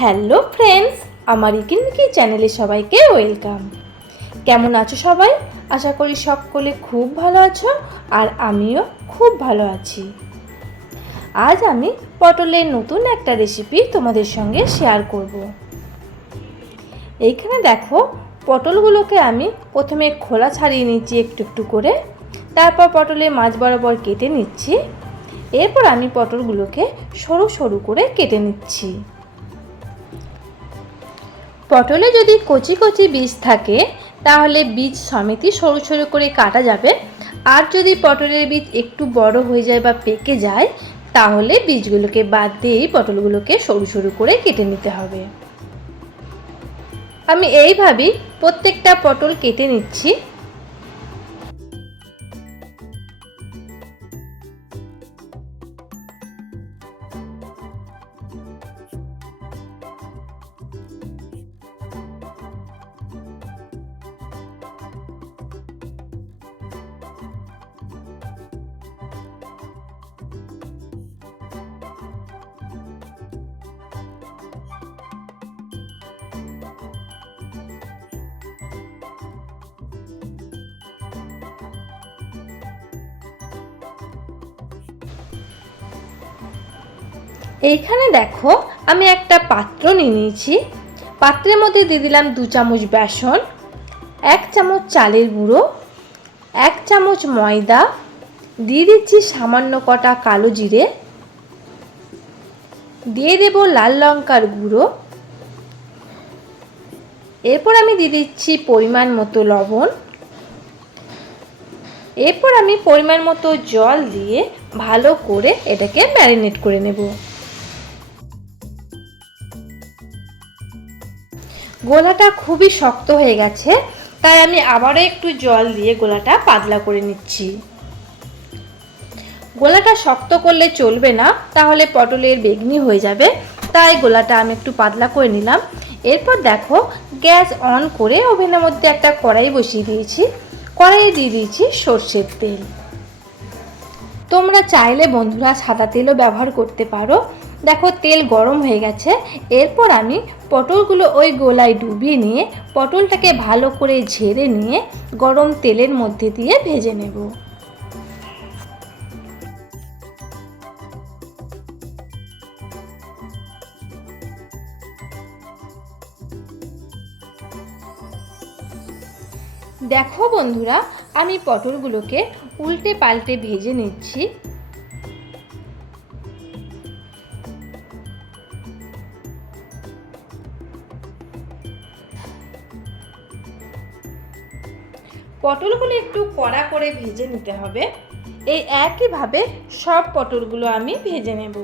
Hello friends, আমার ইকিনমিকি চ্যানেলে সবাইকে ওয়েলকাম। কেমন আছো সবাই? আশা করি সকলে খুব ভালো আছো আর আমিও খুব ভালো আছি। আজ আমি পটলের নতুন একটা রেসিপি তোমাদের সঙ্গে শেয়ার করব। এইখানে দেখো, পটলগুলোকে আমি প্রথমে খোলা ছাড়িয়ে নিচ্ছি একটু একটু করে, তারপর পটলের মাঝ বরাবর কেটে নিচ্ছি। এরপর আমি পটলগুলোকে সরু সরু করে কেটে নিচ্ছি। পটলে যদি কচি কচি বীজ থাকে তাহলে বীজ সমেতই সরু সরু করে কাটা যাবে, আর যদি পটলের বীজ একটু বড় হয়ে যায় বা পেকে যায় তাহলে বীজগুলোকে বাদ দিয়েই পটলগুলোকে সরু সরু করে কেটে নিতে হবে। আমি এইভাবেই প্রত্যেকটা পটল কেটে নিচ্ছি। এইখানে দেখো, আমি একটা পাত্র নিয়ে নিয়েছি। পাত্রের মধ্যে দিয়ে দিলাম 2 চামচ বেসন, 1 চামচ চালের গুঁড়ো, 1 চামচ ময়দা, দিয়ে দিচ্ছি সামান্য কটা কালো জিরে, দিয়ে দেব লাল লঙ্কার গুঁড়ো, এরপর আমি দিয়ে দিচ্ছি পরিমাণ মতো লবণ। এরপর আমি পরিমাণ মতো জল দিয়ে ভালো করে এটাকে ম্যারিনেট করে নেব। গোলাটা খুবই শক্ত হয়ে গেছে, তাই আমি আবারও একটু জল দিয়ে গোলাটা পাতলা করে নিচ্ছি। গোলাটা শক্ত করলে চলবে না, তাহলে পটলের বেগনি হয়ে যাবে, তাই গোলাটা আমি একটু পাতলা করে নিলাম। এরপর দেখো, গ্যাস অন করে ওভেনের মধ্যে একটা কড়াই বসিয়ে দিয়েছি। কড়াইয়ে দিয়ে দিয়েছি সর্ষের তেল। তোমরা চাইলে বন্ধুরা সাদা তেলও ব্যবহার করতে পারো। দেখো, তেল গরম হয়ে গেছে। এরপর আমি পটলগুলো ওই গোলায় ডুবিয়ে নিয়ে পটলটাকে ভালো করে ঝেড়ে নিয়ে গরম তেলের মধ্যে দিয়ে ভেজে নেব। দেখো বন্ধুরা, আমি পটলগুলোকে উল্টে পাল্টে ভেজে নিচ্ছি। পটলগুলো একটু কড়া করে ভেজে নিতে হবে। এই একইভাবে সব পটলগুলো আমি ভেজে নেব।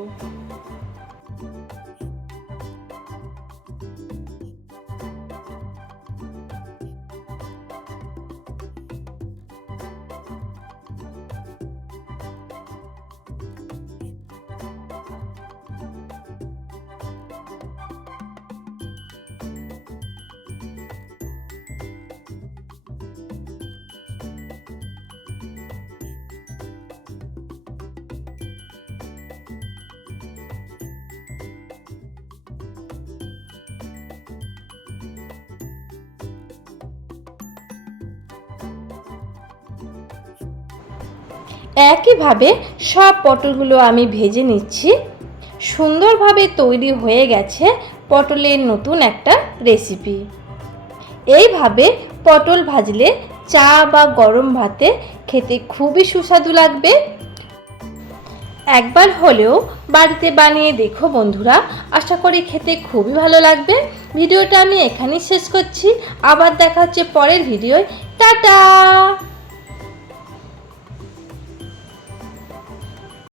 একইভাবে সব পটলগুলো আমি ভেজে নিচ্ছি। সুন্দরভাবে তৈরি হয়ে গেছে পটলের নতুন একটা রেসিপি। এইভাবে পটল ভাজলে চা বা গরম ভাতে খেতে খুবই সুস্বাদু লাগবে। একবার হলেও বাড়িতে বানিয়ে দেখো বন্ধুরা, আশা করি খেতে খুবই ভালো লাগবে। ভিডিওটা আমি এখানেই শেষ করছি। আবার দেখা হচ্ছে পরের ভিডিওয়। টাটা।